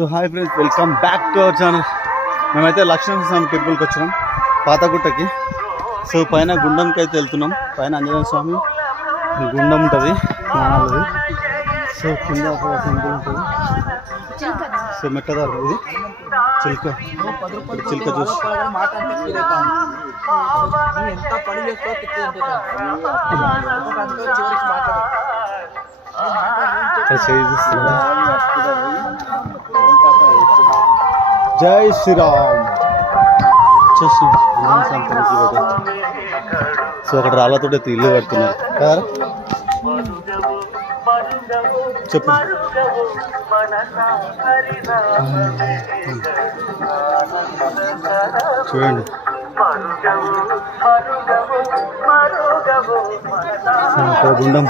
So hi friends, welcome back to our channel. మేమైతే లక్ష్మీనరసింహ టెంపుల్కి వచ్చినాం, పాతగుట్టకి. సో పైన గుండంకి అయితే వెళ్తున్నాం. పైన ఆంజనేయ స్వామి గుండం ఉంటుంది నానాలది. సో కింద ఒక టెంపుల్ ఉంటుంది. సో మెట్టదారు ఇది చిలుక, చిలుక చూసి జై శ్రీరామ్ చూస్తున్నాం. సో అక్కడ రాళ్ళతో ఇల్లు కడుతున్నారు కదా. చెప్పు చూడండి, గుండం